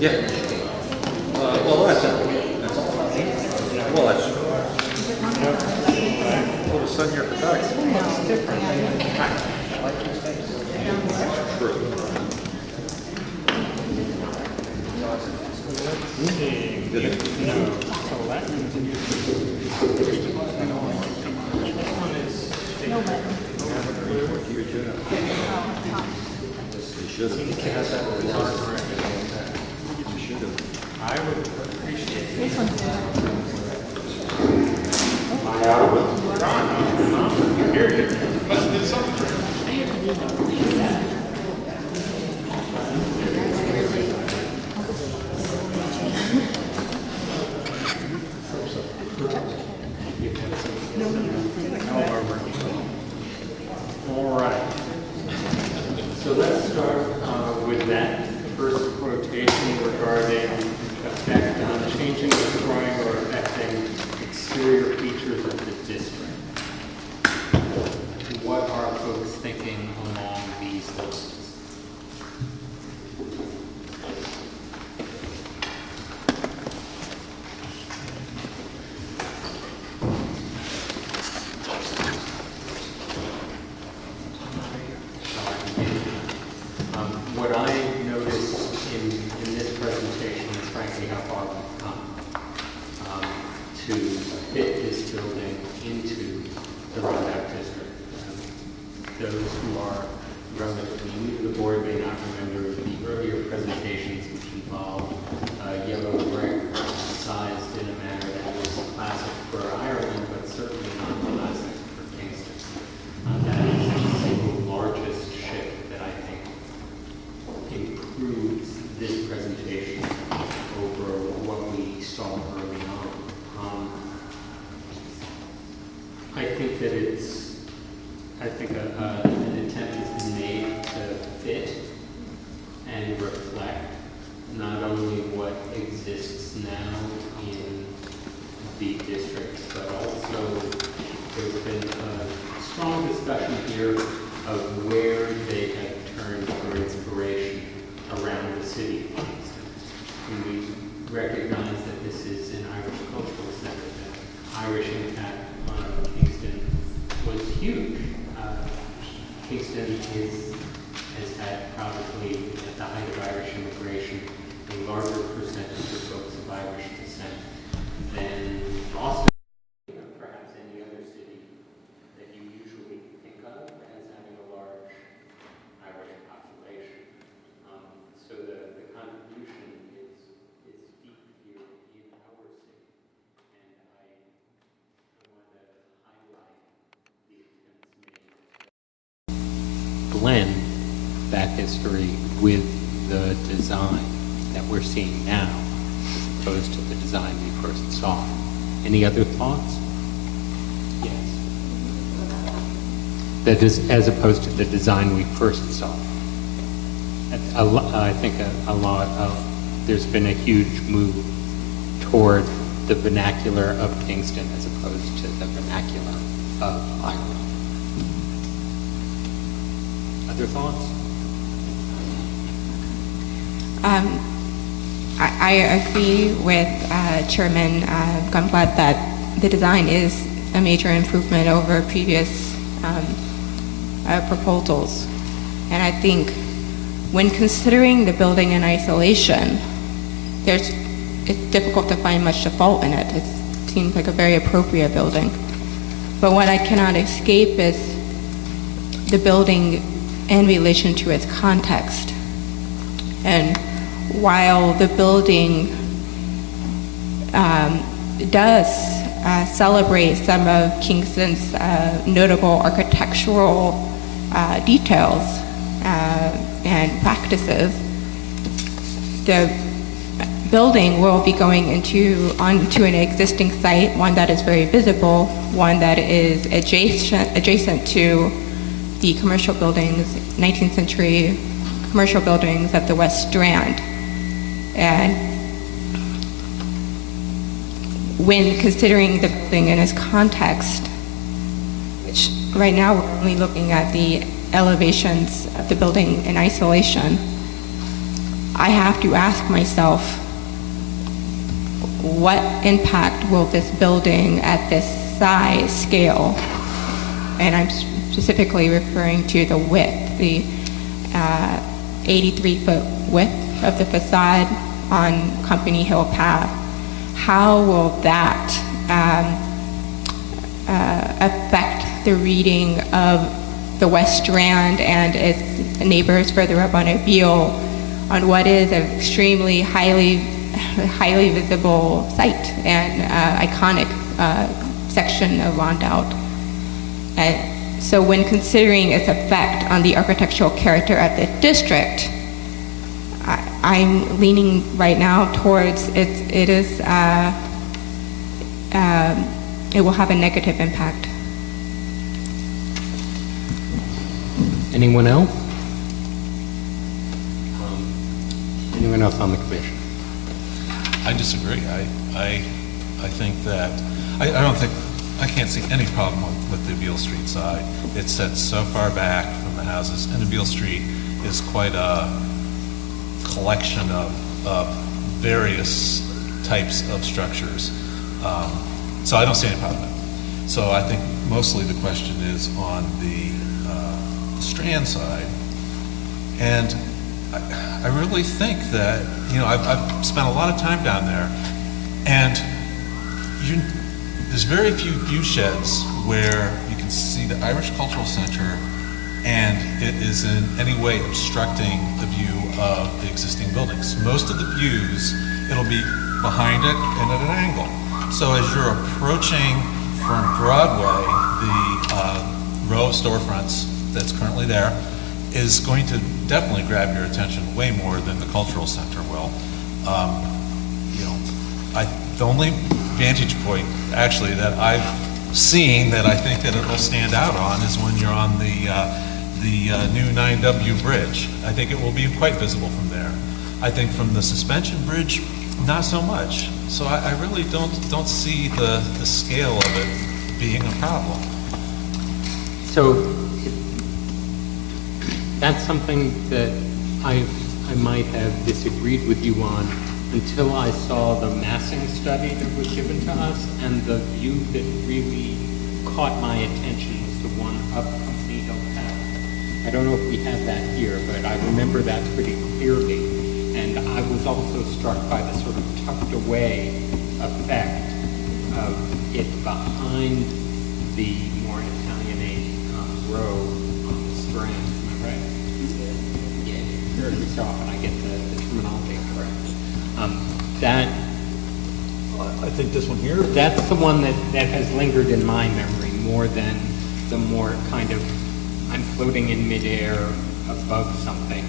Yeah. Well, that's all. Well, that's. Put a sun here for ducks. It's different. True. You should have. I would appreciate it. This one's Here it is. But there's something. All right. So let's start with that first quotation regarding effect on changing, destroying, or affecting exterior features of the district. What are folks thinking along these lines? What I noticed in this presentation is frankly how far we've come to fit this building into the Roundup district. Those who are relatively new to the board may not remember the earlier presentations, which involved yellow brick sized in a manner that was classic for Ireland, but certainly not classic for Kingston. That is the single largest shift that I think improves this presentation over what we saw early on. I think that an attempt has been made to fit and reflect not only what exists now in the district, but also there's been a strong discussion here of where they have turned for inspiration around the city of Kingston. And we recognize that this is an Irish cultural center. The Irish impact on Kingston was huge. Kingston has had probably, at the height of Irish immigration, a larger percentage of folks of Irish descent than Boston, perhaps any other city that you usually think of as having a large Irish population. So the contribution is deep here in our city, and I want to highlight the attempts made to blend that history with the design that we're seeing now, as opposed to the design we first saw. Any other thoughts? Yes. That is, as opposed to the design we first saw. I think there's been a huge move toward the vernacular of Kingston as opposed to the vernacular of Ireland. Other thoughts? I agree with Chairman Gunblatt that the design is a major improvement over previous proposals. And I think when considering the building in isolation, it's difficult to find much fault in it. It seems like a very appropriate building. But what I cannot escape is the building in relation to its context. And while the building does celebrate some of Kingston's notable architectural details and practices, the building will be going onto an existing site, one that is very visible, one that is adjacent to the commercial buildings, 19th century commercial buildings at the West Strand. And when considering the building in its context, which right now we're only looking at the elevations of the building in isolation, I have to ask myself, what impact will this building at this size scale, and I'm specifically referring to the width, the 83-foot width of the facade on Company Hill Path, how will that affect the reading of the West Strand and its neighbors further up on Abeel on what is an extremely highly visible site and iconic section of Rondout. And so when considering its effect on the architectural character of the district, I'm leaning right now towards it will have a negative impact. Anyone else? Anyone else on the commission? I disagree. I think that, I can't see any problem with the Beale Street side. It's set so far back from the houses, and the Beale Street is quite a collection of various types of structures. So I don't see any problem with it. So I think mostly the question is on the Strand side. And I really think that, I've spent a lot of time down there, and there's very few view sheds where you can see the Irish Cultural Center and it is in any way obstructing the view of the existing buildings. Most of the views, it'll be behind it and at an angle. So as you're approaching from Broadway, the row of storefronts that's currently there is going to definitely grab your attention way more than the cultural center will. The only vantage point actually that I've seen that I think that it will stand out on is when you're on the new 9W bridge. I think it will be quite visible from there. I think from the suspension bridge, not so much. So I really don't see the scale of it being a problem. So that's something that I might have disagreed with you on until I saw the massing study that was given to us, and the view that really caught my attention was the one up Company Hill Path. I don't know if we have that here, but I remember that pretty clearly. And I was also struck by the sort of tucked away effect of it behind the more Italianate row on the Strand. Am I right? Yeah. Very so often I get the terminology correct. I think this one here. That's the one that has lingered in my memory more than the more kind of I'm floating in midair above something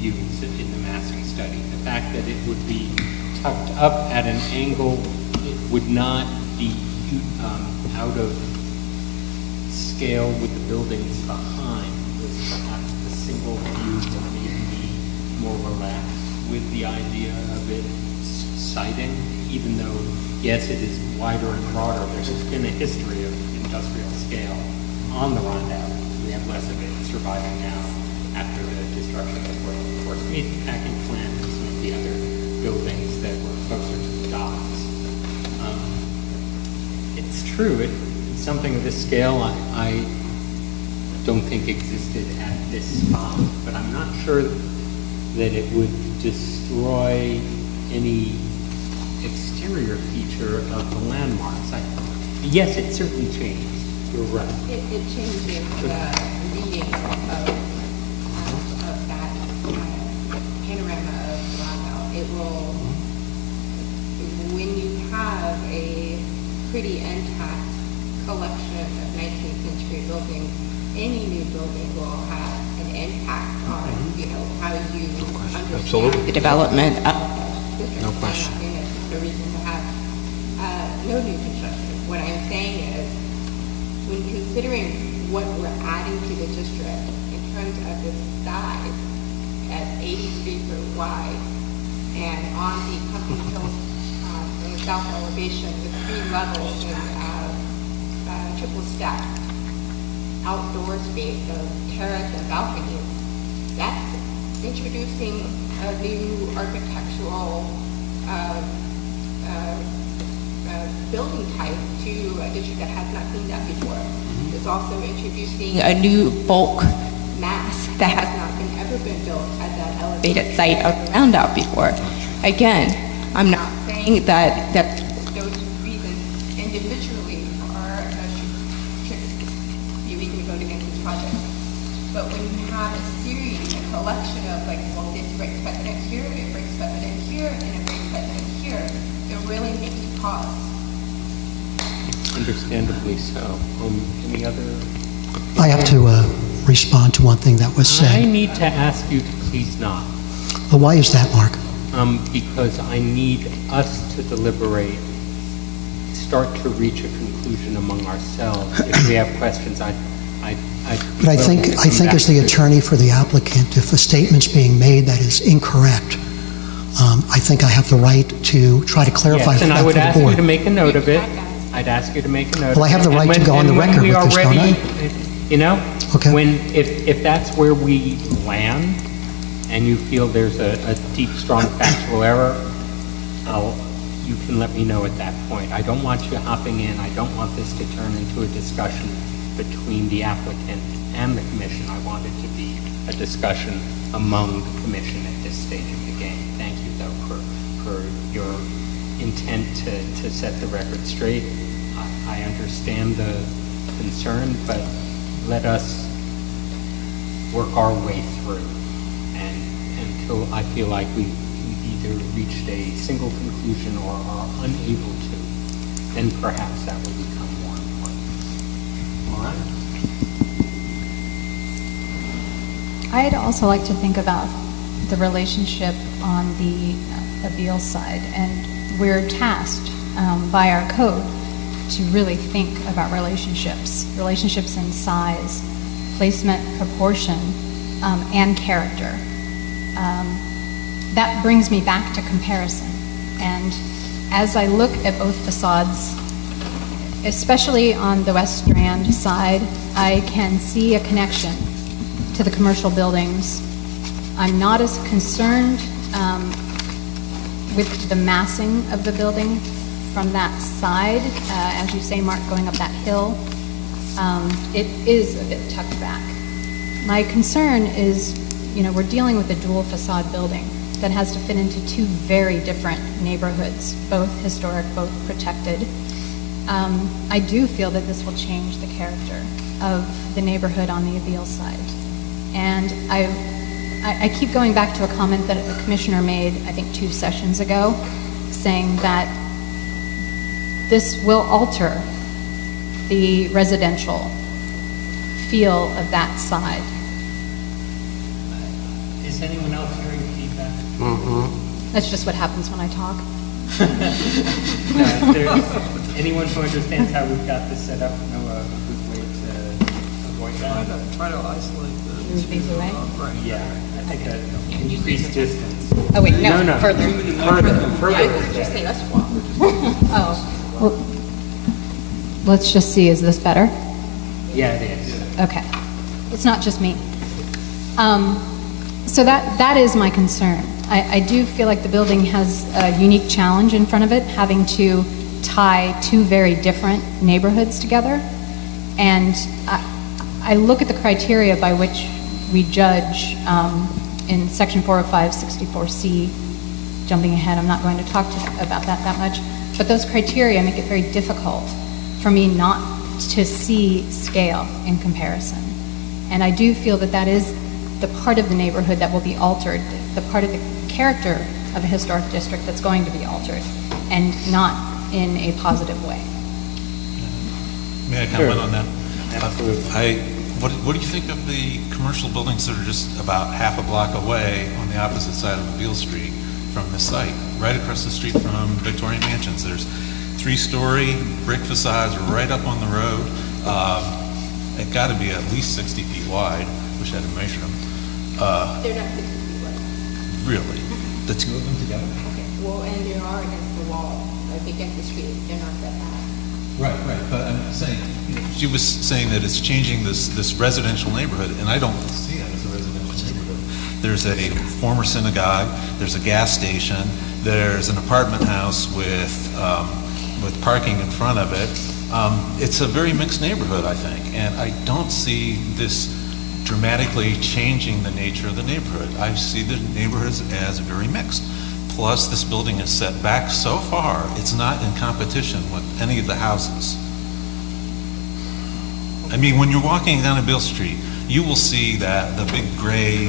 views in the massing study. The fact that it would be tucked up at an angle, it would not be out of scale with the buildings behind, was perhaps the single view that made me more relaxed with the idea of it siting, even though, yes, it is wider and broader. There's been a history of industrial scale on the Rondout. We have less of it surviving now after the destruction of the Force Meat Packing Plant and some of the other buildings that were closer to the docks. It's true, it's something of this scale I don't think existed at this spot, but I'm not sure that it would destroy any exterior feature of the landmarks. Yes, it certainly changed. You're right. It changes the reading of that panorama of Rondout. It will, when you have a pretty intact collection of 19th century buildings, any new building will have an impact on, how you understand the development of the district. No question. And it's the reason to have no new construction. What I'm saying is, when considering what we're adding to the district in terms of the size at 83 foot wide, and on the Company Hill south elevation with 3 levels and triple stack outdoor space of terrace and balconies. That's introducing a new architectural building type to a district that has not seen that before. It's also introducing a new bulk mass that has not ever been built at that elevated site around out before. Again, I'm not saying that those reasons individually should be legally voted against this project. But when you have a series, a collection of like, well, this breaks precedent here, it breaks precedent here, and it breaks precedent here, it really makes you pause. Understandably so. Any other? I have to respond to one thing that was I said. need to ask you to please not. Why is that, Mark? Because I need us to deliberate, start to reach a conclusion among ourselves. If we have questions, I'd But I think as the attorney for the applicant, if a statement's being made that is incorrect, I think I have the right to try to clarify Yes, and I that would for ask the you board. to make a note of it. I'd ask you to make a note of it. Well, I have the right to go on the record with this, don't I? You know? Okay. If that's where we land, and you feel there's a deep, strong factual error, you can let me know at that point. I don't want you hopping in. I don't want this to turn into a discussion between the applicant and the commission. I want it to be a discussion among the commission at this stage of the game. Thank you, though, for your intent to set the record straight. I understand the concern, but let us work our way through. And until I feel like we've either reached a single conclusion or are unable to, then perhaps that will become more important. All right? I'd also like to think about the relationship on the Abeel side, and we're tasked by our code to really think about relationships in size, placement, proportion, and character. That brings me back to comparison. And as I look at both facades, especially on the West Strand side, I can see a connection to the commercial buildings. I'm not as concerned with the massing of the building from that side. As you say, Mark, going up that hill, it is a bit tucked back. My concern is, we're dealing with a dual facade building that has to fit into 2 very different neighborhoods, both historic, both protected. I do feel that this will change the character of the neighborhood on the Abeel side. And I keep going back to a comment that a commissioner made, I think 2 sessions ago, saying that this will alter the residential feel of that side. Is anyone else hearing feedback? That's just what happens when I talk. If there's anyone who understands how we've got this set up, know a good way to avoid that? Try to isolate the. Move these away? Right. Yeah, I think an increased distance. Oh, wait, no, further. Further. Just say let's walk. Oh, well, let's just see, is this better? Yeah, it is. Okay. It's not just me. So that is my concern. I do feel like the building has a unique challenge in front of it, having to tie 2 very different neighborhoods together. And I look at the criteria by which we judge in Section 405-64C. Jumping ahead, I'm not going to talk about that much. But those criteria make it very difficult for me not to see scale in comparison. And I do feel that that is the part of the neighborhood that will be altered, the part of the character of a historic district that's going to be altered, and not in a positive way. May I comment on that? Absolutely. What do you think of the commercial buildings that are just about half a block away on the opposite side of Beale Street from this site, right across the street from Victorian Mansions? There's 3-story brick facades right up on the road. They've got to be at least 60 feet wide. Wish I had measured them. They're not 60 feet wide. Really? The 2 of them together? Okay, well, and they are against the wall. I think Right, but I'm saying, she was saying that it's changing this residential neighborhood, and I don't see it as a residential neighborhood. There's a former synagogue, there's a gas station, there's an apartment house with parking in front of it. It's a very mixed neighborhood, I think, and I don't see this dramatically changing the nature of the neighborhood. I see the neighborhood as very mixed. Plus, this building is set back so far, it's not in competition with any of the houses. I mean, when you're walking down a Beale Street, you will see that the big gray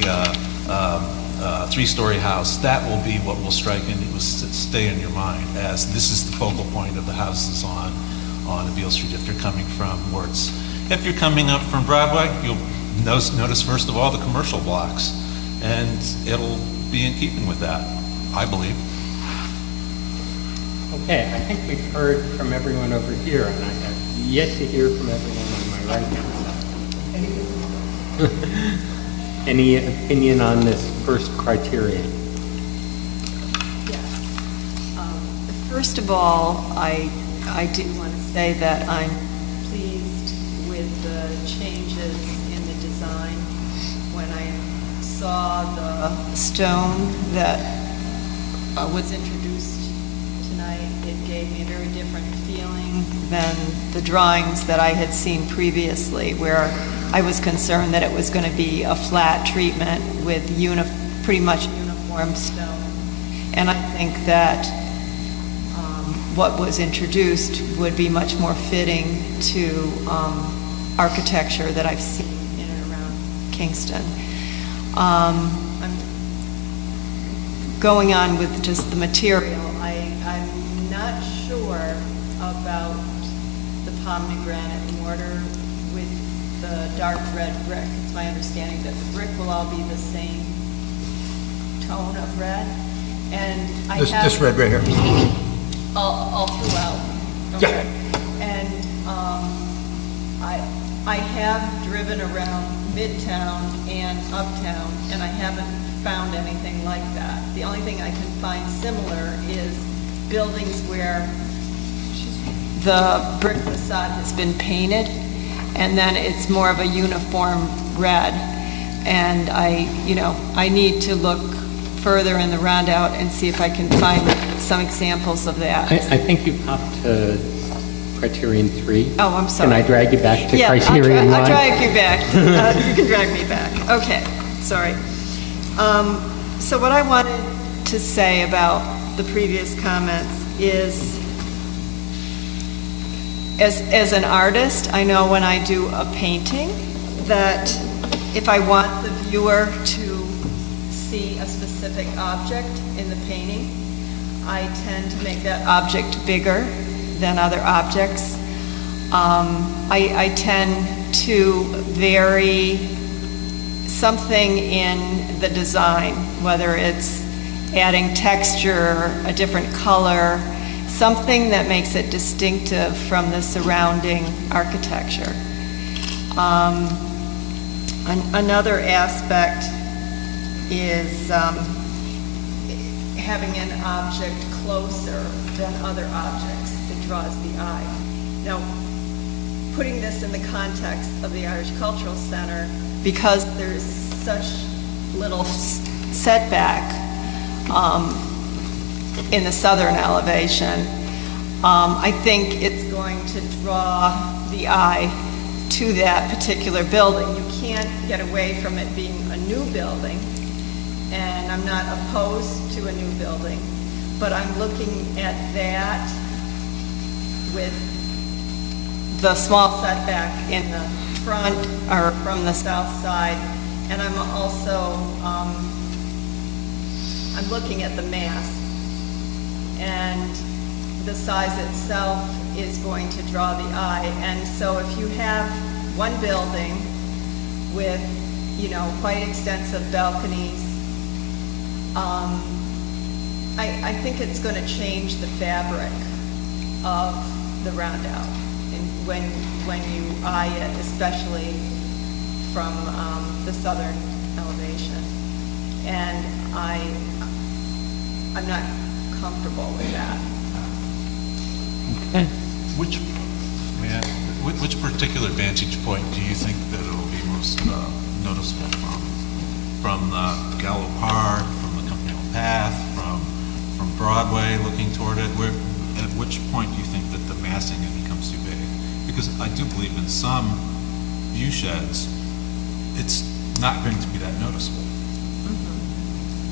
three-story house. That will be what will strike and it will stay in your mind as this is the focal point of the houses on Beale Street. If you're coming from Wertz, if you're coming up from Broadway, you'll notice first of all the commercial blocks, and it'll be in keeping with that, I believe. Okay, I think we've heard from everyone over here, and I have yet to hear from everyone on my right hand side. Any opinion on this first criterion? Yes. First of all, I do want to say that I'm pleased with the changes in the design. When I saw the stone that was introduced tonight, it gave me a very different feeling than the drawings that I had seen previously, where I was concerned that it was going to be a flat treatment with pretty much uniform stone. And I think that what was introduced would be much more fitting to architecture that I've seen in and around Kingston. I'm going on with just the material. I'm not sure about the pomegranate mortar with the dark red brick. It's my understanding that the brick will all be the same tone of red. And I have This red right here. all throughout. Okay. And I have driven around Midtown and Uptown, and I haven't found anything like that. The only thing I can find similar is buildings where the brick facade has been painted, and then it's more of a uniform red. And I need to look further in the roundout and see if I can find some examples of that. I think you popped to criterion 3. Oh, I'm sorry. Can I drag you back to Yeah, criterion 1? I'll drag you back. You can drag me back. Okay, sorry. So what I wanted to say about the previous comments is, as an artist, I know when I do a painting that if I want the viewer to see a specific object in the painting, I tend to make that object bigger than other objects. I tend to vary something in the design, whether it's adding texture, a different color, something that makes it distinctive from the surrounding architecture. Another aspect is having an object closer than other objects that draws the eye. Now, putting this in the context of the Irish Cultural Center, because there's such little setback in the southern elevation, I think it's going to draw the eye to that particular building. You can't get away from it being a new building, and I'm not opposed to a new building, but I'm looking at that with the small setback in the front or from the south side, and I'm also I'm looking at the mass, and the size itself is going to draw the eye. And so if you have one building with, quite extensive balconies, I think it's going to change the fabric of the roundout, and when you eye it, especially from the southern elevation. And I'm not comfortable with that. Okay. Which particular vantage point do you think that it'll be most noticeable from? From the Gallo Park, from the Company Path, from Broadway looking toward it? At which point do you think that the massing becomes too big? Because I do believe in some view sheds, it's not going to be that noticeable.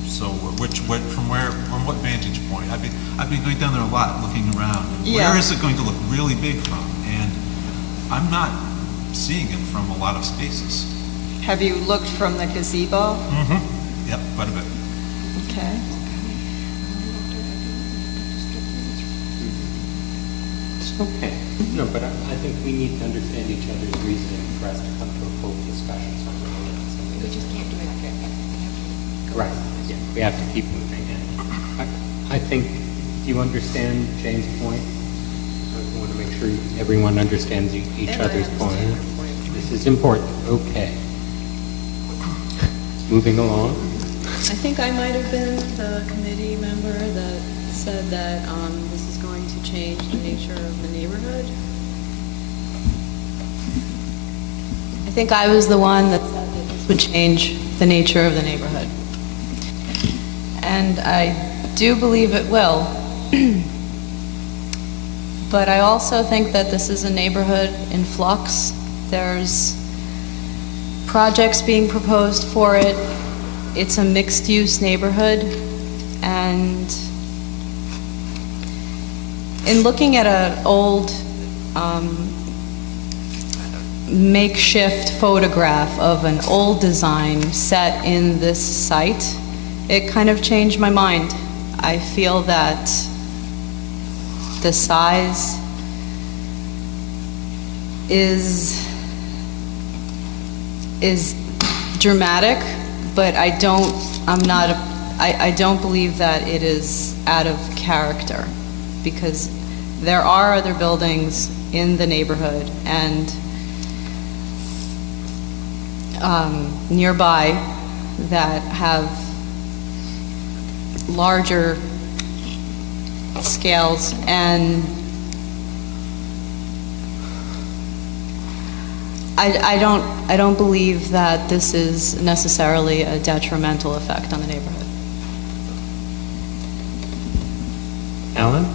So from what vantage point? I've been going down there a lot, looking around. Yeah. Where is it going to look really big from? And I'm not seeing it from a lot of spaces. Have you looked from the gazebo? Mm-hmm. Yep, quite a bit. Okay. It's okay. No, but I think we need to understand each other's reasoning for us to come to a full discussion. So We just can't do it like that. right. Yeah, we have to keep moving. And I think, do you understand Jane's point? I want to make sure everyone understands each other's point. This is important. Okay. Moving along. I think I might have been the committee member that said that this is going to change the nature of the neighborhood. I think I was the one that said that this would change the nature of the neighborhood. And I do believe it will. But I also think that this is a neighborhood in flux. There's projects being proposed for it. It's a mixed-use neighborhood, and in looking at an old makeshift photograph of an old design set in this site, it kind of changed my mind. I feel that the size is dramatic, but I don't believe that it is out of character, because there are other buildings in the neighborhood and nearby that have larger scales, and I don't believe that this is necessarily a detrimental effect on the neighborhood. Alan?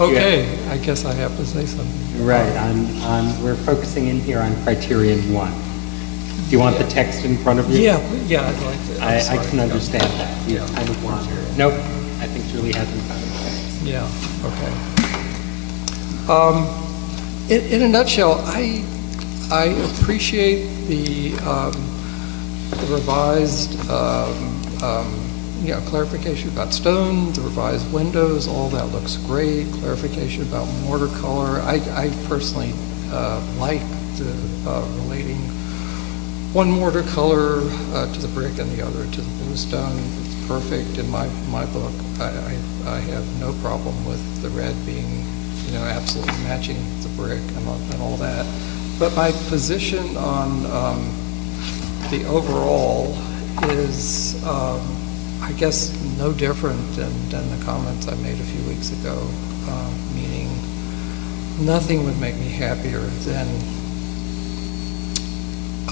Okay, I guess I have to say something. Right, we're focusing in here on criterion 1. Do you want the text in front of you? Yeah, I'd like to. I'm I sorry. can understand that. You kind of want. Nope, I think Julie hasn't found the text. Yeah, okay. In a nutshell, I appreciate the revised clarification about stone, the revised windows, all that looks great. Clarification about mortar color. I personally like the relating one mortar color to the brick and the other to the bluestone. It's perfect in my book. I have no problem with the red being, absolutely matching the brick and all that. But my position on the overall is, I guess, no different than the comments I made a few weeks ago, meaning nothing would make me happier than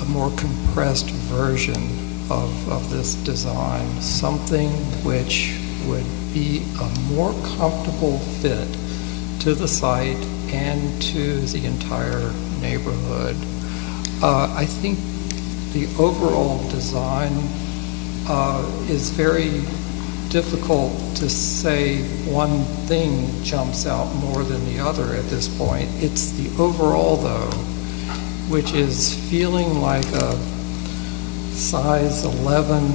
a more compressed version of this design, something which would be a more comfortable fit to the site and to the entire neighborhood. I think the overall design is very difficult to say one thing jumps out more than the other at this point. It's the overall, though, which is feeling like a size 11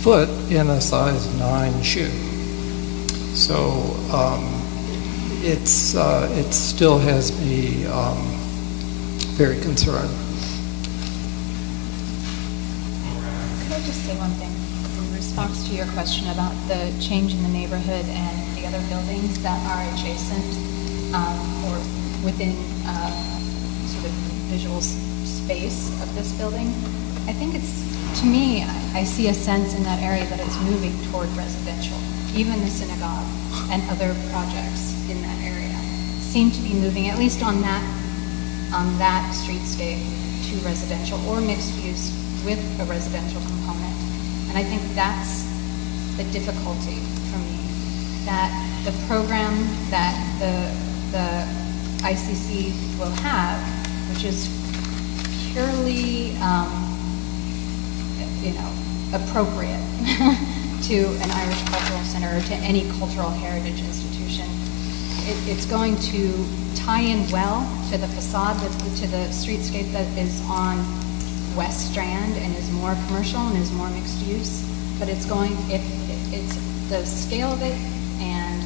foot in a size 9 shoe. So it still has me very concerned. Could I just say one thing in response to your question about the change in the neighborhood and the other buildings that are adjacent or within sort of visual space of this building? I think to me, I see a sense in that area that it's moving toward residential, even the synagogue. and other projects in that area seem to be moving, at least on that streetscape, to residential or mixed use with a residential component. And I think that's the difficulty for me, that the program that the ICC will have, which is purely, appropriate to an Irish cultural center or to any cultural heritage institution, it's going to tie in well to the facade, to the streetscape that is on West Strand and is more commercial and is more mixed use. But it's the scale of it and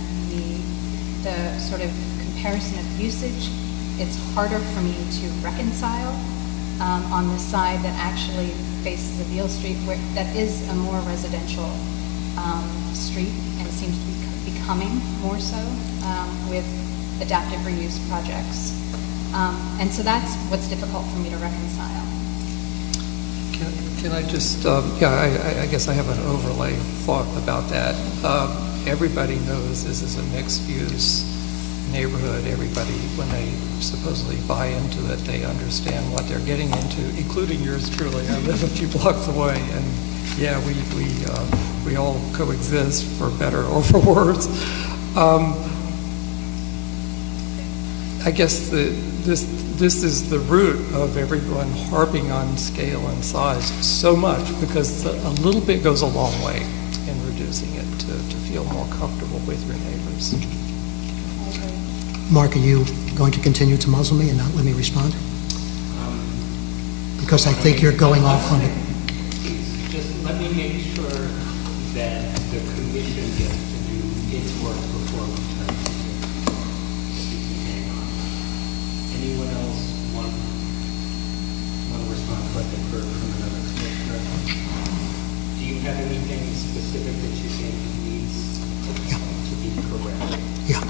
the sort of comparison of usage, it's harder for me to reconcile on the side that actually faces the Beale Street, that is a more residential street and seems to be becoming more so with adaptive reuse projects. And so that's what's difficult for me to reconcile. Can I just, I guess I have an overlay thought about that. Everybody knows this is a mixed-use neighborhood. Everybody, when they supposedly buy into it, they understand what they're getting into, including yours truly. I live a few blocks away, and yeah, we all coexist for better or for worse. I guess this is the root of everyone harping on scale and size so much, because a little bit goes a long way in reducing it to feel more comfortable with your neighbors. Mark, are you going to continue to muzzle me and not let me respond? Because I think you're going off on it. Just let me make sure that the commission gets to do its work before we turn to you. If you can hang on. Anyone else want to respond to what they've heard from another commissioner? Do you have anything specific that you think needs to be corrected? Yeah.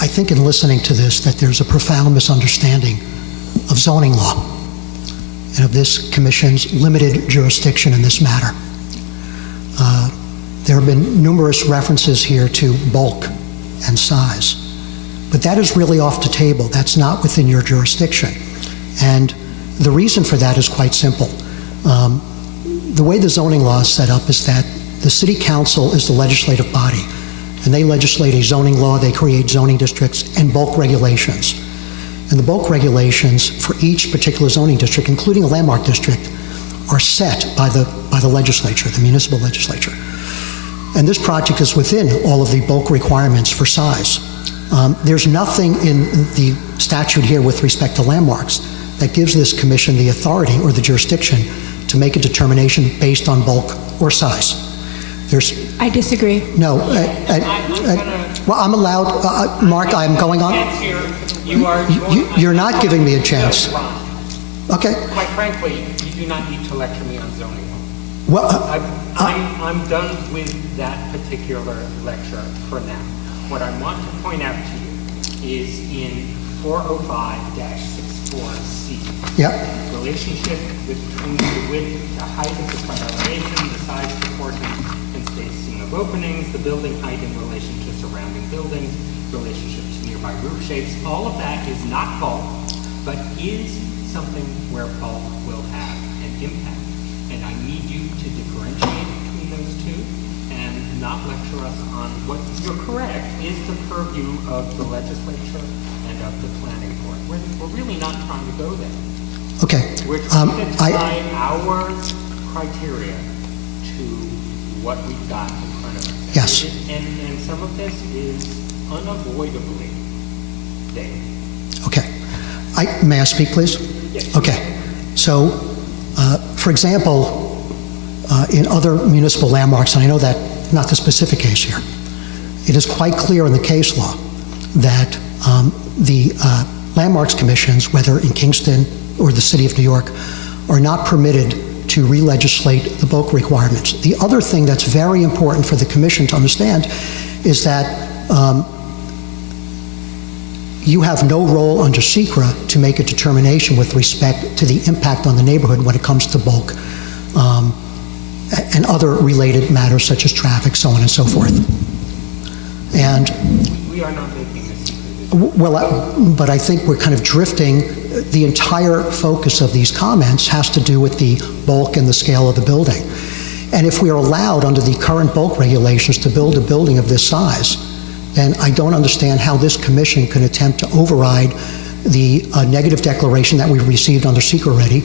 I think in listening to this that there's a profound misunderstanding of zoning law and of this commission's limited jurisdiction in this matter. There have been numerous references here to bulk and size, but that is really off the table. That's not within your jurisdiction. And the reason for that is quite simple. The way the zoning law is set up is that the city council is the legislative body, and they legislate a zoning law, they create zoning districts and bulk regulations. And the bulk regulations for each particular zoning district, including a landmark district, are set by the legislature, the municipal legislature. And this project is within all of the bulk requirements for size. There's nothing in the statute here with respect to landmarks that gives this commission the authority or the jurisdiction to make a determination based on bulk or size. I disagree. No. Well, I'm allowed. Mark, I'm going on. You're not giving me a chance. Okay. Quite frankly, you do not need to lecture me on zoning law. Well, I'm done with that particular lecture for now. What I want to point out to you is in 405-64C. Yeah. Relationship between the width, the height of the front elevation, the size proportion, and spacing of openings, the building height in relation to surrounding buildings, relationship to nearby roof shapes. All of that is not bulk, but is something where bulk will have an impact. And I need you to differentiate between those two and not lecture us on what you're correct is the purview of the legislature and of the planning board. We're really not trying to go there. okay. We're trying to tie our criteria to what we've got in front of us. Yes. And some of this is unavoidably there. Okay. May I speak, please? Yes. Okay. So, for example, in other municipal landmarks, and I know that not the specific case here, it is quite clear in the case law that the landmarks commissions, whether in Kingston or the city of New York, are not permitted to re-legislate the bulk requirements. The other thing that's very important for the commission to understand is that you have no role under SECRA to make a determination with respect to the impact on the neighborhood when it comes to bulk and other related matters such as traffic, so on and so forth. And We are not making a secret. but I think we're kind of drifting. The entire focus of these comments has to do with the bulk and the scale of the building. And if we are allowed under the current bulk regulations to build a building of this size, then I don't understand how this commission can attempt to override the negative declaration that we've received under secret already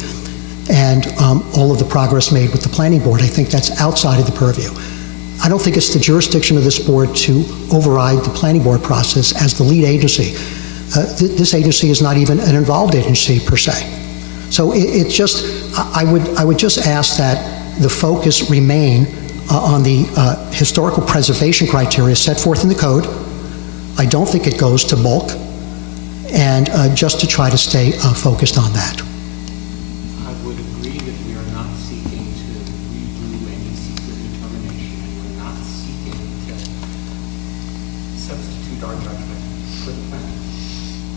and all of the progress made with the planning board. I think that's outside of the purview. I don't think it's the jurisdiction of this board to override the planning board process as the lead agency. This agency is not even an involved agency per se. So it just, I would just ask that the focus remain on the historical preservation criteria set forth in the code. I don't think it goes to bulk, and just to try to stay focused on that. I would agree that we are not seeking to redo any secret determination, and we're not seeking to substitute our judgment for the plan.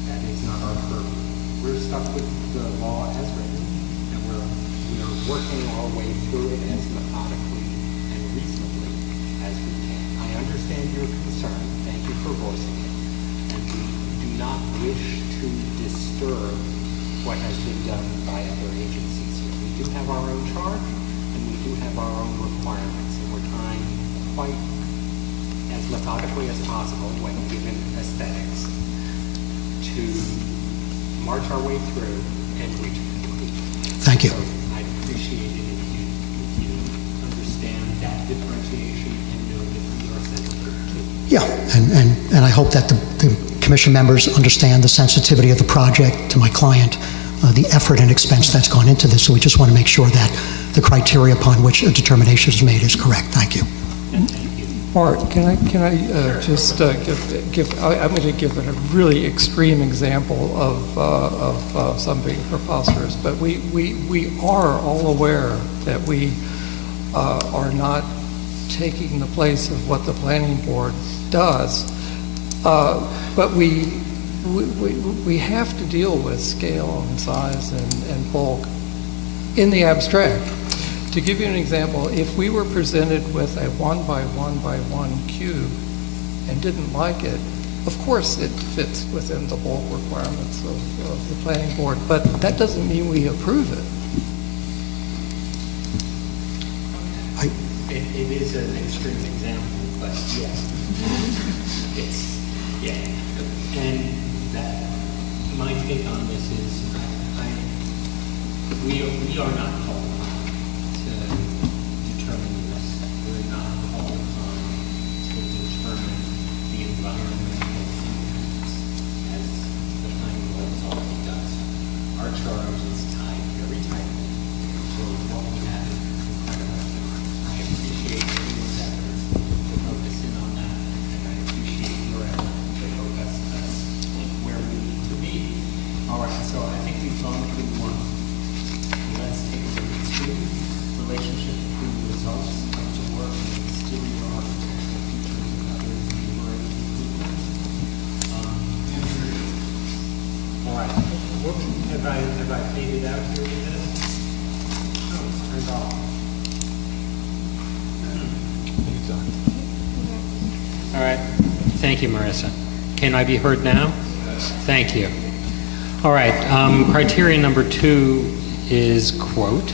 That is not our purview. We're stuck with the law as written, and we are working our way through it as methodically and reasonably as we can. I understand your concern. Thank you for voicing it. And we do not wish to disturb what has been done by other agencies here. We do have our own charge, and we do have our own requirements, and we're trying quite as methodically as possible when given aesthetics to march our way through and reach a conclusion. Thank you. So I'd appreciate it if you understand that differentiation and know that we are sensitive to it. Yeah, and I hope that the commission members understand the sensitivity of the project to my client, the effort and expense that's gone into this. So we just want to make sure that the criteria upon which a determination is made is correct. Thank you. Mark, can I just give? I'm going to give a really extreme example of something preposterous, but we are all aware that we are not taking the place of what the planning board does, but we have to deal with scale and size and bulk in the abstract. To give you an example, if we were presented with a 1 by 1 by 1 cube and didn't like it, of course it fits within the bulk requirements of the planning board, but that doesn't mean we approve it. It is an extreme example, but yeah. And that, my take on this is, we are not called upon to determine this. We're not called upon to determine the environmental impacts as the planning board already does. Our charge is tied very tightly to what we have in front of us. I appreciate everyone's efforts to focus in on that, and I appreciate your effort to focus us where we need to be. All right, so I think we've gone through one. Let's take a look at two. Relationship between the results of the work and the exterior architectural features and other neighboring improvements. All right. Whoops, have I faded out here a minute? No, it's turned off. All right. Thank you, Marissa. Can I be heard now? Thank you. All right. Criteria number 2 is, quote,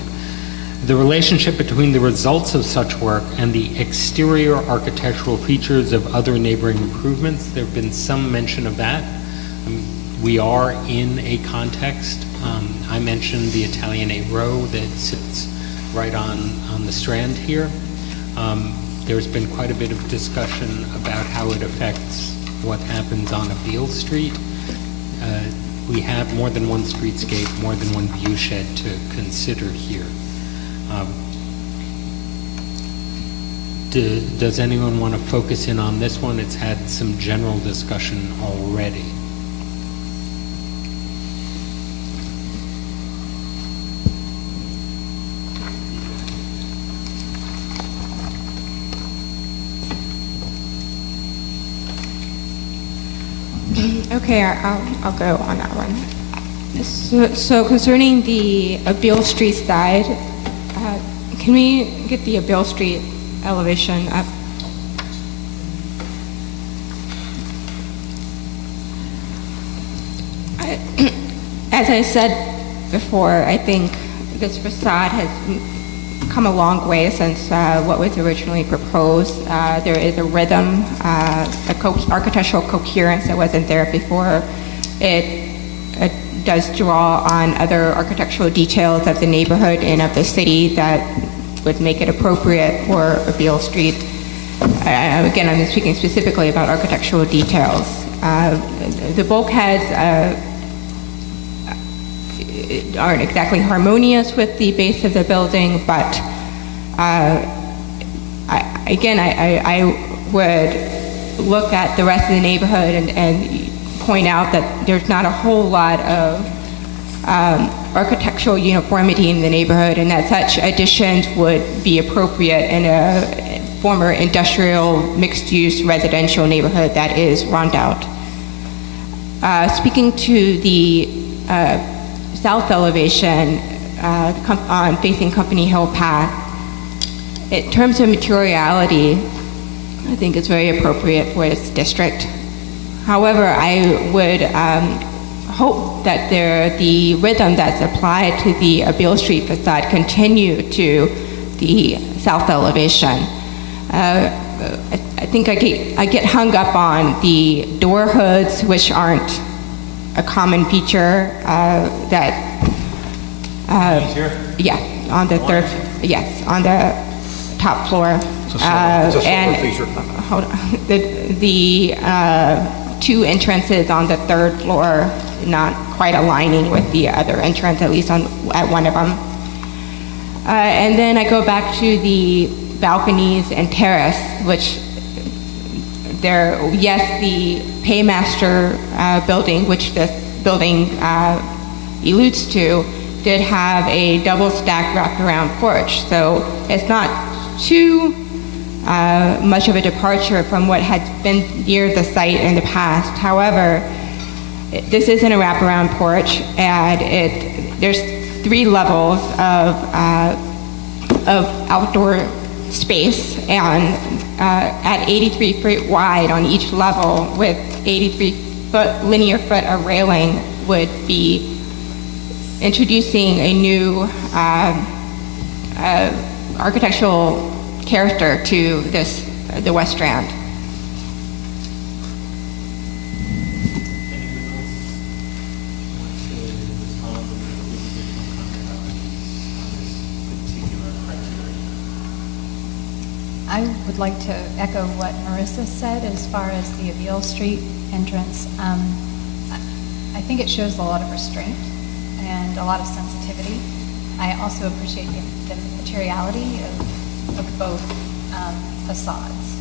the relationship between the results of such work and the exterior architectural features of other neighboring improvements. There have been some mention of that. We are in a context. I mentioned the Italianate row that sits right on the Strand here. There's been quite a bit of discussion about how it affects what happens on a Beale Street. We have more than one streetscape, more than one view shed to consider here. Does anyone want to focus in on this one? It's had some general discussion already. Okay, I'll go on that one. So concerning the Beale Street side, Can we get the Beale Street elevation up? As I said before, I think this facade has come a long way since what was originally proposed. There is a rhythm, architectural coherence that wasn't there before. It does draw on other architectural details of the neighborhood and of the city that would make it appropriate for a Beale Street. Again, I'm speaking specifically about architectural details. The bulkheads aren't exactly harmonious with the base of the building, but I would look at the rest of the neighborhood and point out that there's not a whole lot of architectural uniformity in the neighborhood, and that such additions would be appropriate in a former industrial mixed-use residential neighborhood that is Rondout. Speaking to the south elevation on facing Company Hill Path, in terms of materiality, I think it's very appropriate for this district. However, I would hope that the rhythm that's applied to the Beale Street facade continue to the south elevation. I think I get hung up on the door hoods, which aren't a common feature yeah, on the third, yes, on the top floor. And hold on, the two entrances on the third floor not quite aligning with the other entrance, at least at one of them. And then I go back to the balconies and terrace, which yes, the Paymaster building, which this building alludes to, did have a double stack wrapped around porch. So it's not too much of a departure from what had been near the site in the past. However, this isn't a wraparound porch, and there's 3 levels of outdoor space, and at 83 feet wide on each level with 83 linear foot of railing would be introducing a new architectural character to the West Strand. I would like to echo what Marissa said as far as the Beale Street entrance. I think it shows a lot of restraint and a lot of sensitivity. I also appreciate the materiality of both facades.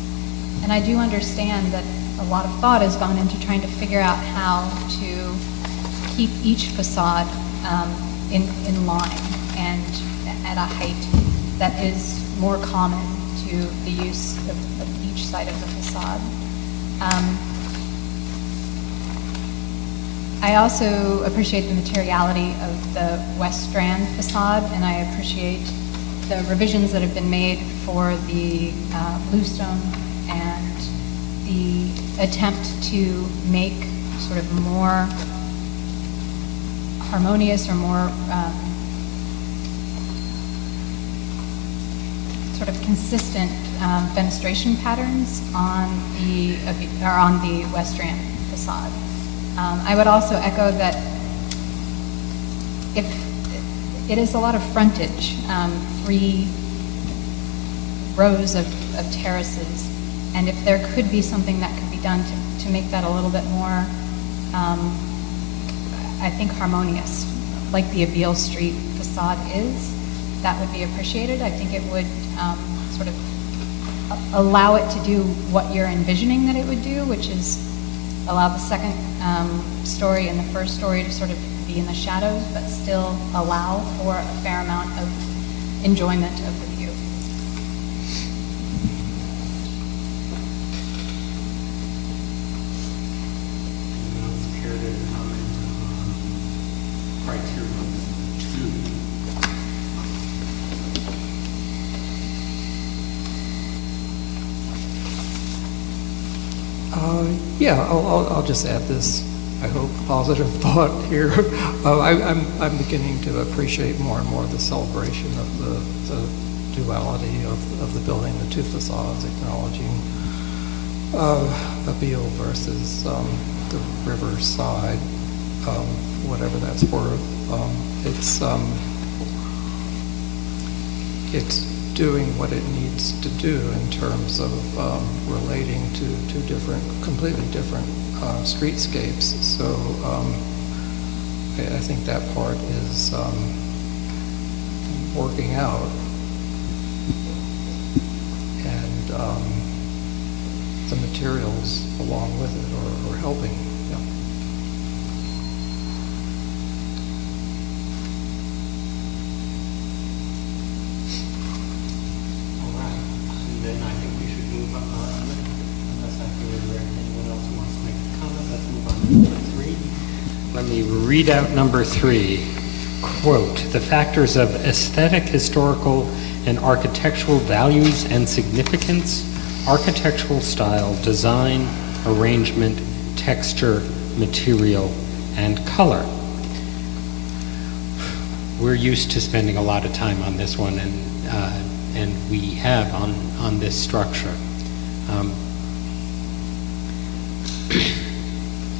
And I do understand that a lot of thought has gone into trying to figure out how to keep each facade in line and at a height that is more common to the use of each side of the facade. I also appreciate the materiality of the West Strand facade, and I appreciate the revisions that have been made for the bluestone and the attempt to make sort of more harmonious or more sort of consistent fenestration patterns on the West Strand facade. I would also echo that if it is a lot of frontage, 3 rows of terraces, and if there could be something that could be done to make that a little bit more, I think, harmonious, like the Beale Street facade is, that would be appreciated. I think it would sort of allow it to do what you're envisioning that it would do, which is allow the second story and the first story to sort of be in the shadows, but still allow for a fair amount of enjoyment of the view. Anyone else care to comment on criterion 2? Yeah, I'll just add this, I hope, positive thought here. I'm beginning to appreciate more and more the celebration of the duality of the building, the two facades, acknowledging Abeille versus the river side, whatever that's worth. It's doing what it needs to do in terms of relating to two completely different streetscapes. So I think that part is working out. And the materials along with it are helping. Yeah. All right, and then I think we should move on, unless I hear anyone else who wants to make a comment. Let's move on to number 3. Let me read out number 3. Quote, "The factors of aesthetic, historical, and architectural values and significance, architectural style, design, arrangement, texture, material, and color." We're used to spending a lot of time on this one, and we have on this structure.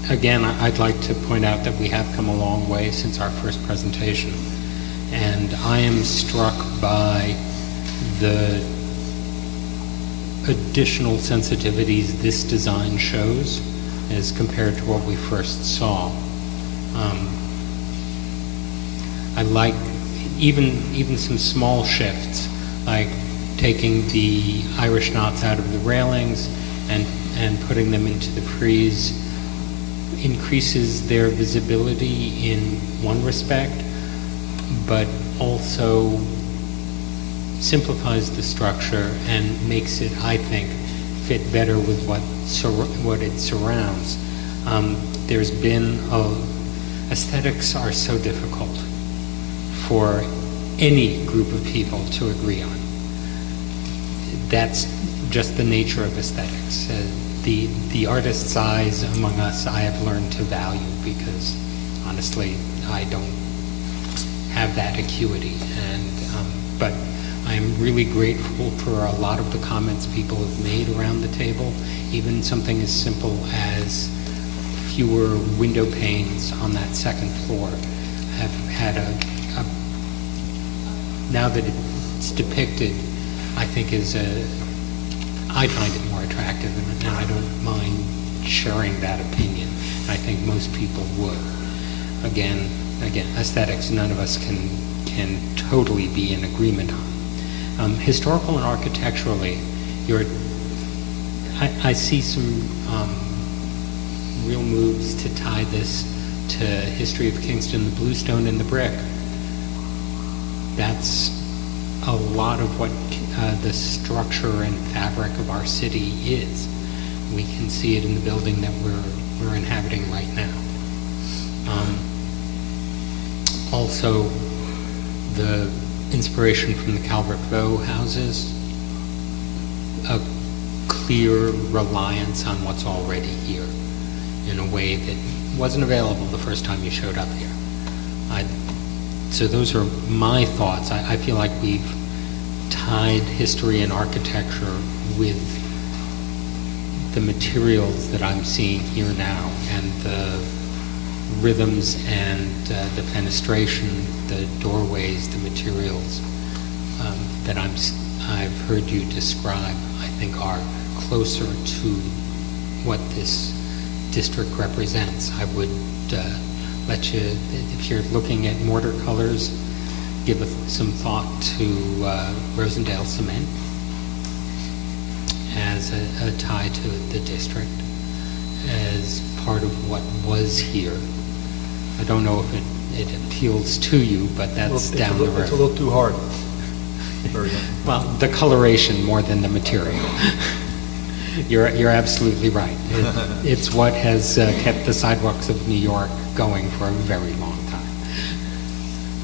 Again, I'd like to point out that we have come a long way since our first presentation, and I am struck by the additional sensitivities this design shows as compared to what we first saw. I like even some small shifts, like taking the Irish knots out of the railings and putting them into the frieze increases their visibility in one respect, but also simplifies the structure and makes it, I think, fit better with what it surrounds. There's been aesthetics are so difficult for any group of people to agree on. That's just the nature of aesthetics. The artist's eyes among us, I have learned to value, because honestly, I don't have that acuity. But I am really grateful for a lot of the comments people have made around the table, even something as simple as fewer window panes on that second floor have had now that it's depicted, I think I find it more attractive, and I don't mind sharing that opinion. I think most people would. Again, aesthetics, none of us can totally be in agreement on. Historical and architecturally, I see some real moves to tie this to history of Kingston, the bluestone and the brick. That's a lot of what the structure and fabric of our city is. We can see it in the building that we're inhabiting right now. Also, the inspiration from the Calvert Vaux houses, a clear reliance on what's already here in a way that wasn't available the first time you showed up here. So those are my thoughts. I feel like we've tied history and architecture with the materials that I'm seeing here now, and the rhythms and the fenestration, the doorways, the materials that I've heard you describe, I think are closer to what this district represents. I would let you, if you're looking at mortar colors, give some thought to Rosendale cement as a tie to the district, as part of what was here. I don't know if it appeals to you, but that's down the road. It's a little too hard. Very good. Well, the coloration more than the material. You're absolutely right. It's what has kept the sidewalks of New York going for a very long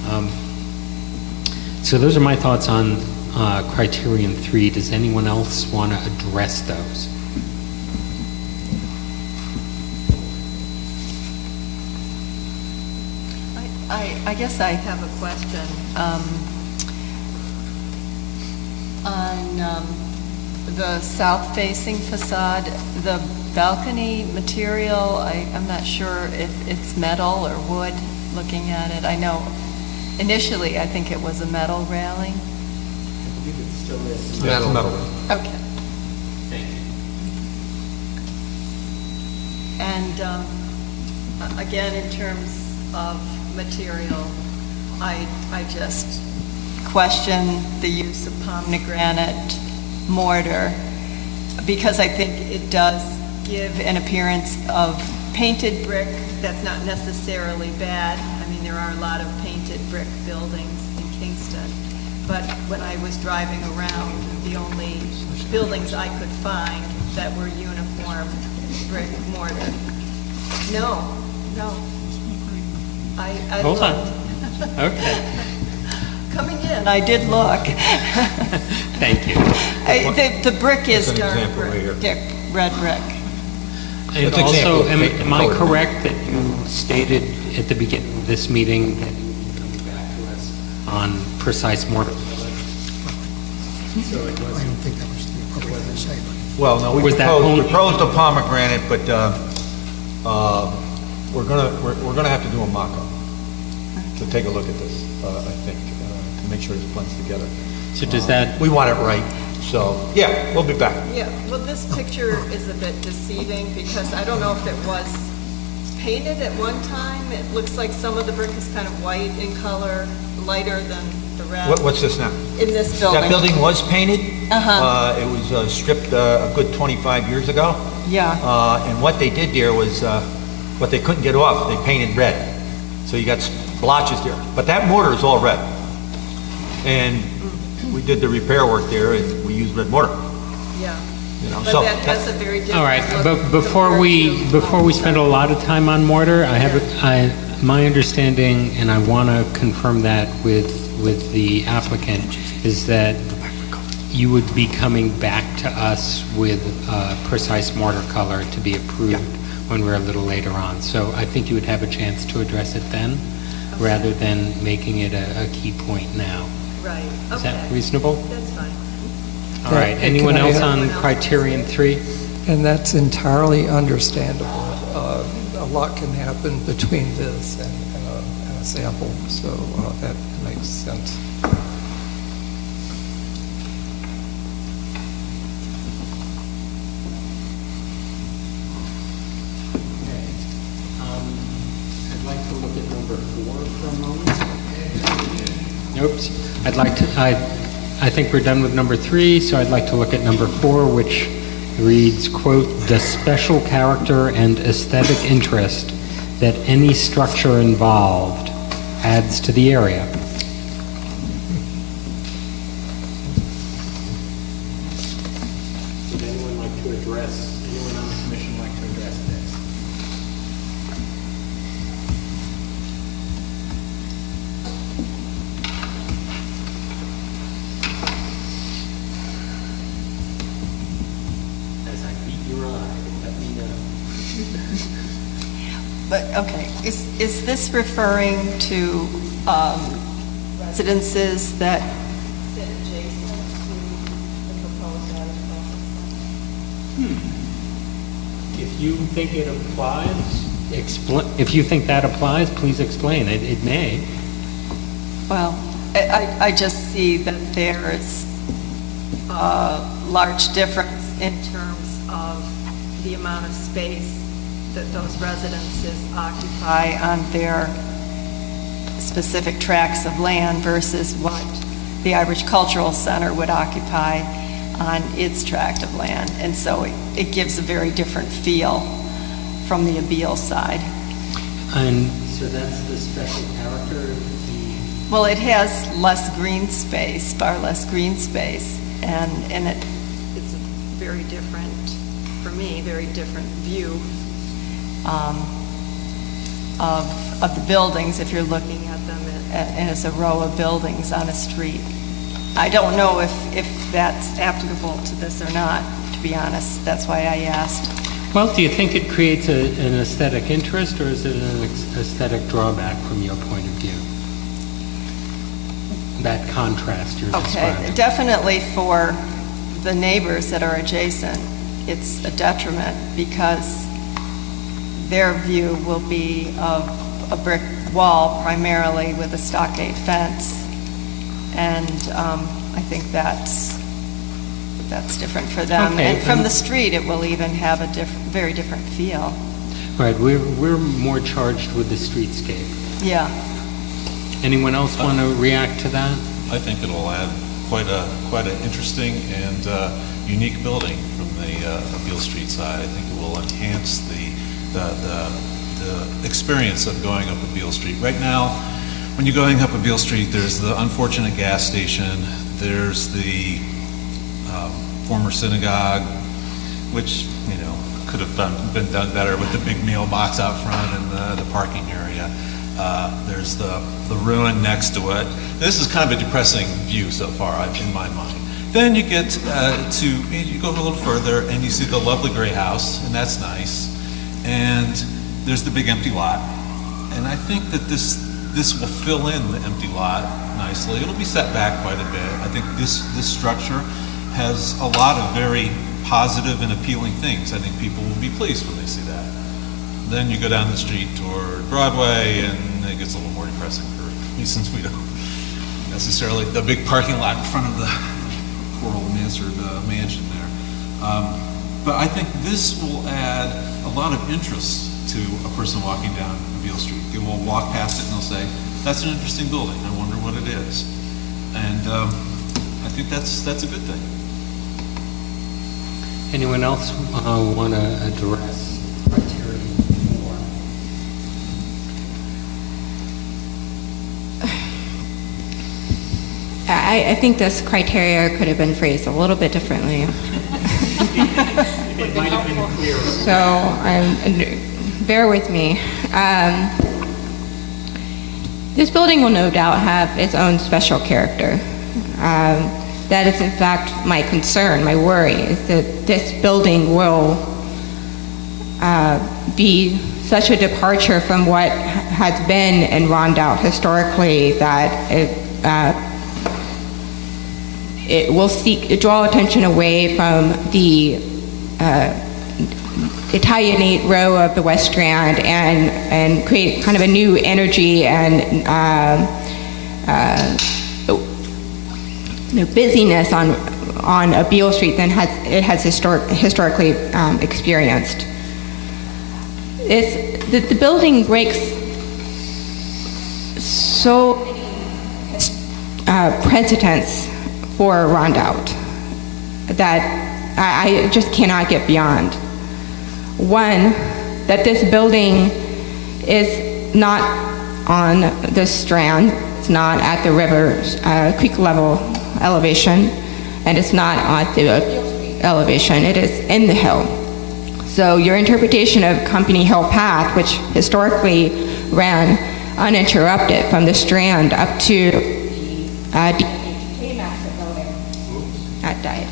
time. So those are my thoughts on criterion 3. Does anyone else want to address those? I guess I have a question. On the south-facing facade, the balcony material, I'm not sure if it's metal or wood, looking at it. I know initially, I think it was a metal railing. I believe it still is. Yeah, it's metal. Okay. Thank you. And again, in terms of material, I just question the use of pomegranate mortar, because I think it does give an appearance of painted brick that's not necessarily bad. I mean, there are a lot of painted brick buildings in Kingston, but when I was driving around, the only buildings I could find that were uniform brick mortar. No. I Hold on. looked. Okay. Coming in, I did look. Thank you. The brick is That's an dark example right here. brick, red brick. And Good example also, of paint am I color. correct that you stated at the beginning of this meeting that you would be coming back to us on precise mortar? I don't think that was the appropriate thing to say, but Well, no, we Was that proposed, only- we proposed a pomegranate, but we're gonna have to do a mock-up to take a look at this, I think, to make sure this blends together. So does that, We want it right, so, yeah, we'll be back. Yeah, well, this picture is a bit deceiving because I don't know if it was painted at one time. It looks like some of the brick is kind of white in color, lighter than the red. What's this now? In this building. That building was painted. Uh-huh. It was stripped a good 25 years ago. Yeah. And what they did there was, what they couldn't get off, they painted red. So you got blotches there. But that mortar is all red. And we did the repair work there, and we used red mortar. Yeah. You know, But so that has a very different all right, look but before compared we to- spend a lot of time on mortar, my understanding, and I want to confirm that with the applicant, is that you would be coming back to us with precise mortar color to be approved when we're a little later on. So I think you would have a chance to address it then, rather than making it a key point now. Right, okay. Is that reasonable? That's fine. All right, Can anyone I else add- on criterion 3? And that's entirely understandable. A lot can happen between this and a sample, so that makes sense. I'd like to look at number 4 for a moment. Oops, I think we're done with number 3, so I'd like to look at number 4, which reads, quote, "The special character and aesthetic interest that any structure involved adds to the area." Would anyone like to address, anyone on the commission like to address this? As I beat your eye, let me know. But, okay, is this referring to residences that sit adjacent to the proposed article? If you think it applies, if you think that applies, please explain. It may. Well, I just see that there is a large difference in terms of the amount of space that those residences occupy on their specific tracts of land versus what the Irish Cultural Center would occupy on its tract of land. And so it gives a very different feel from the Abeal side. And so that's the special character? Well, it has less green space, far less green space, and it's a very different, for me, very different view of the buildings if you're looking at them as a row of buildings on a street. I don't know if that's applicable to this or not, to be honest. That's why I asked. Well, do you think it creates an aesthetic interest, or is it an aesthetic drawback from your point of view? that contrast you're Okay, describing? definitely for the neighbors that are adjacent, it's a detriment because their view will be of a brick wall primarily with a stockade fence. And I think that's different for them. Okay, And from and- the street, it will even have a very different feel. Right, we're more charged with the streetscape. Yeah. Anyone else want to react to that? I think it'll add quite an interesting and unique building from the Beale Street side. I think it will enhance the experience of going up a Beale Street. Right now, when you're going up a Beale Street, there's the unfortunate gas station, there's the former synagogue, which, you know, could have been done better with the big mailbox out front and the parking area. There's the ruin next to it. This is kind of a depressing view so far, in my mind. Then you get you go a little further and you see the lovely gray house, and that's nice. And there's the big empty lot. And I think that this will fill in the empty lot nicely. It'll be set back quite a bit. I think this structure has a lot of very positive and appealing things. I think people will be pleased when they see that. Then you go down the street toward Broadway, and it gets a little more depressing for me, since we don't necessarily, the big parking lot in front of the poor old Mansard mansion there. But I think this will add a lot of interest to a person walking down Beale Street. They will walk past it and they'll say, that's an interesting building, I wonder what it is. And I think that's a good thing. Anyone else want to address criteria 4? I think this criteria could have been phrased a little bit differently. It might have been clearer. So bear with me. This building will no doubt have its own special character. That is in fact my concern, my worry, is that this building will be such a departure from what has been in Rondout historically that it will draw attention away from the Italianate row of the West Strand and create kind of a new energy and busyness on a Beale Street than it has historically experienced. The building breaks so many precedents for Rondout that I just cannot get beyond. One, that this building is not on the Strand, it's not at the river's creek level elevation, and it's not at the elevation, it is in the hill. So your interpretation of Company Hill Path, which historically ran uninterrupted from the Strand up to the K-Master building, that died.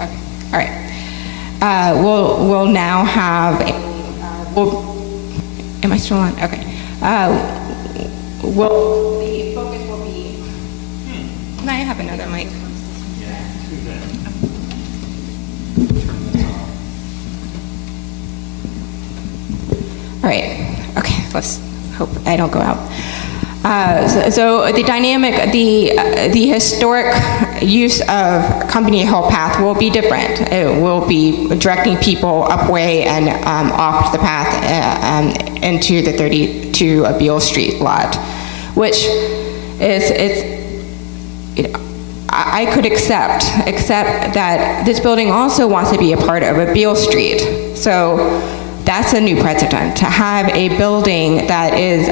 Okay. All right. We'll now have. Am I still on? Okay. The focus will be. Can I have another mic? All right. Okay. Let's hope I don't go out. So the dynamic, the historic use of Company Hill Path will be different. It will be directing people upway and off the path into the 32 Beale Street lot, which I could accept that this building also wants to be a part of a Beale Street. So that's a new precedent, to have a building that is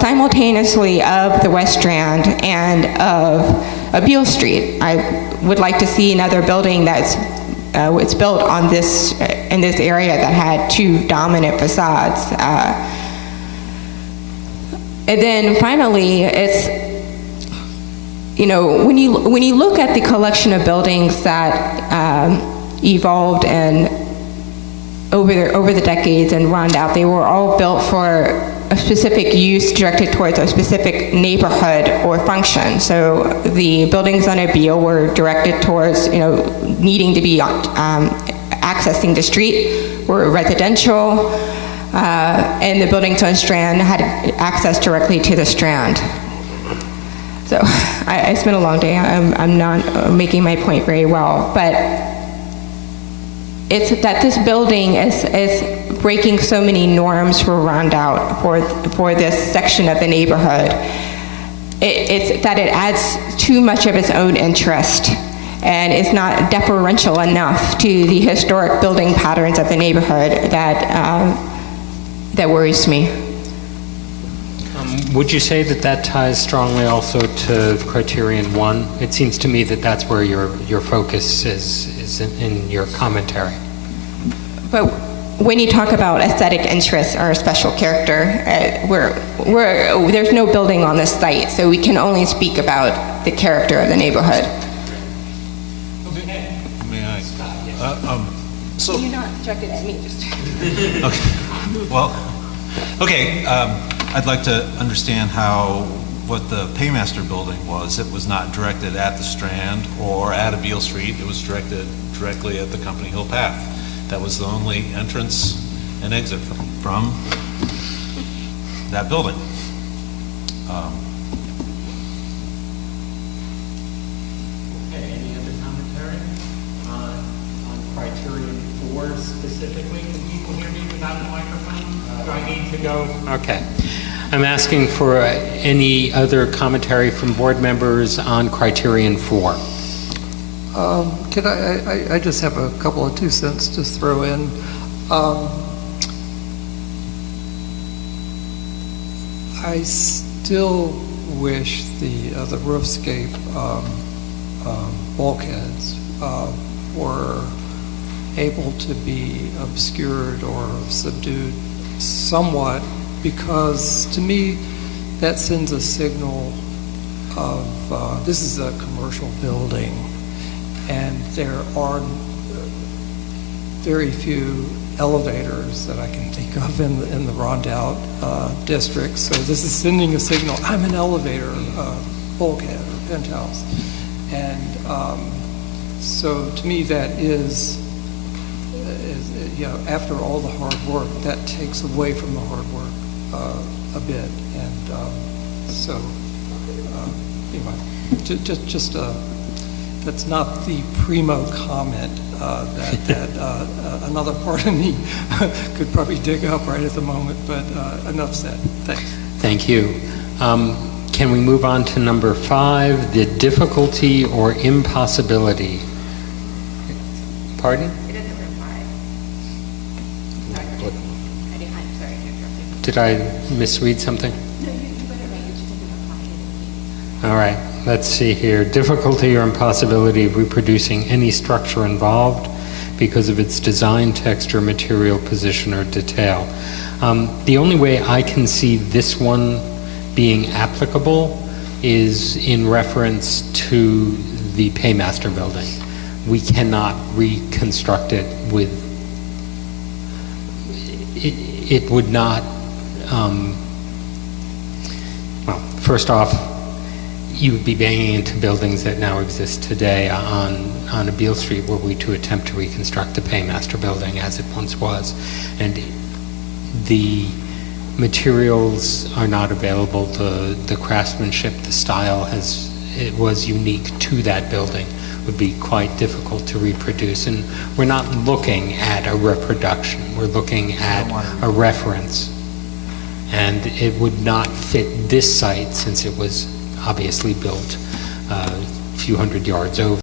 simultaneously of the West Strand and of a Beale Street. I would like to see another building that's it's built on in this area that had two dominant facades. And then finally, it's, when you look at the collection of buildings that evolved and over the decades and Rondout, they were all built for a specific use directed towards a specific neighborhood or function. So the buildings on Abeille were directed towards, needing to be accessing the street, were residential, and the buildings on Strand had access directly to the Strand. So I spent a long day. I'm not making my point very well, but it's that this building is breaking so many norms for Rondout, for this section of the neighborhood. It's that it adds too much of its own interest and is not deferential enough to the historic building patterns of the neighborhood that worries me. Would you say that ties strongly also to criterion 1? It seems to me that that's where your focus is in your commentary. But when you talk about aesthetic interests or special character, there's no building on this site, so we can only speak about the character of the neighborhood. May I? So, You're not directed at me, just... okay, well, okay, I'd like to understand what the Paymaster building was. It was not directed at the Strand or at Abeille Street. It was directed directly at the Company Hill Path. That was the only entrance and exit from that building. Okay, any other commentary on criterion 4 specifically? Can people hear me without a microphone? Do I need to go? Okay. I'm asking for any other commentary from board members on criterion 4. Can I just have a couple of 2 cents to throw in. I still wish the roofscape bulkheads were able to be obscured or subdued somewhat, because to me that sends a signal of this is a commercial building, and there are very few elevators that I can think of in the Rondout district. So this is sending a signal, I'm an elevator bulkhead or penthouse. And so to me that is, after all the hard work, that takes away from the hard work a bit. And so anyway, just that's not the primo comment that another part of me could probably dig up right at the moment, but enough said. Thanks. Thank you. Can we move on to number 5, the difficulty or impossibility? Pardon? It doesn't reply. I'm sorry to interrupt you. Did I misread something? No, you better write it. It doesn't reply. All right, let's see here. Difficulty or impossibility of reproducing any structure involved because of its design, texture, material, position, or detail. The only way I can see this one being applicable is in reference to the Paymaster building. We cannot reconstruct it with, it would not, well, first off, you would be banging into buildings that now exist today on Abeille Street were we to attempt to reconstruct the Paymaster building as it once was. And the materials are not available. The craftsmanship, the style it was unique to that building, would be quite difficult to reproduce. And we're not looking at a reproduction. We're looking at a reference. And it would not fit this site since it was obviously built a few hundred yards over.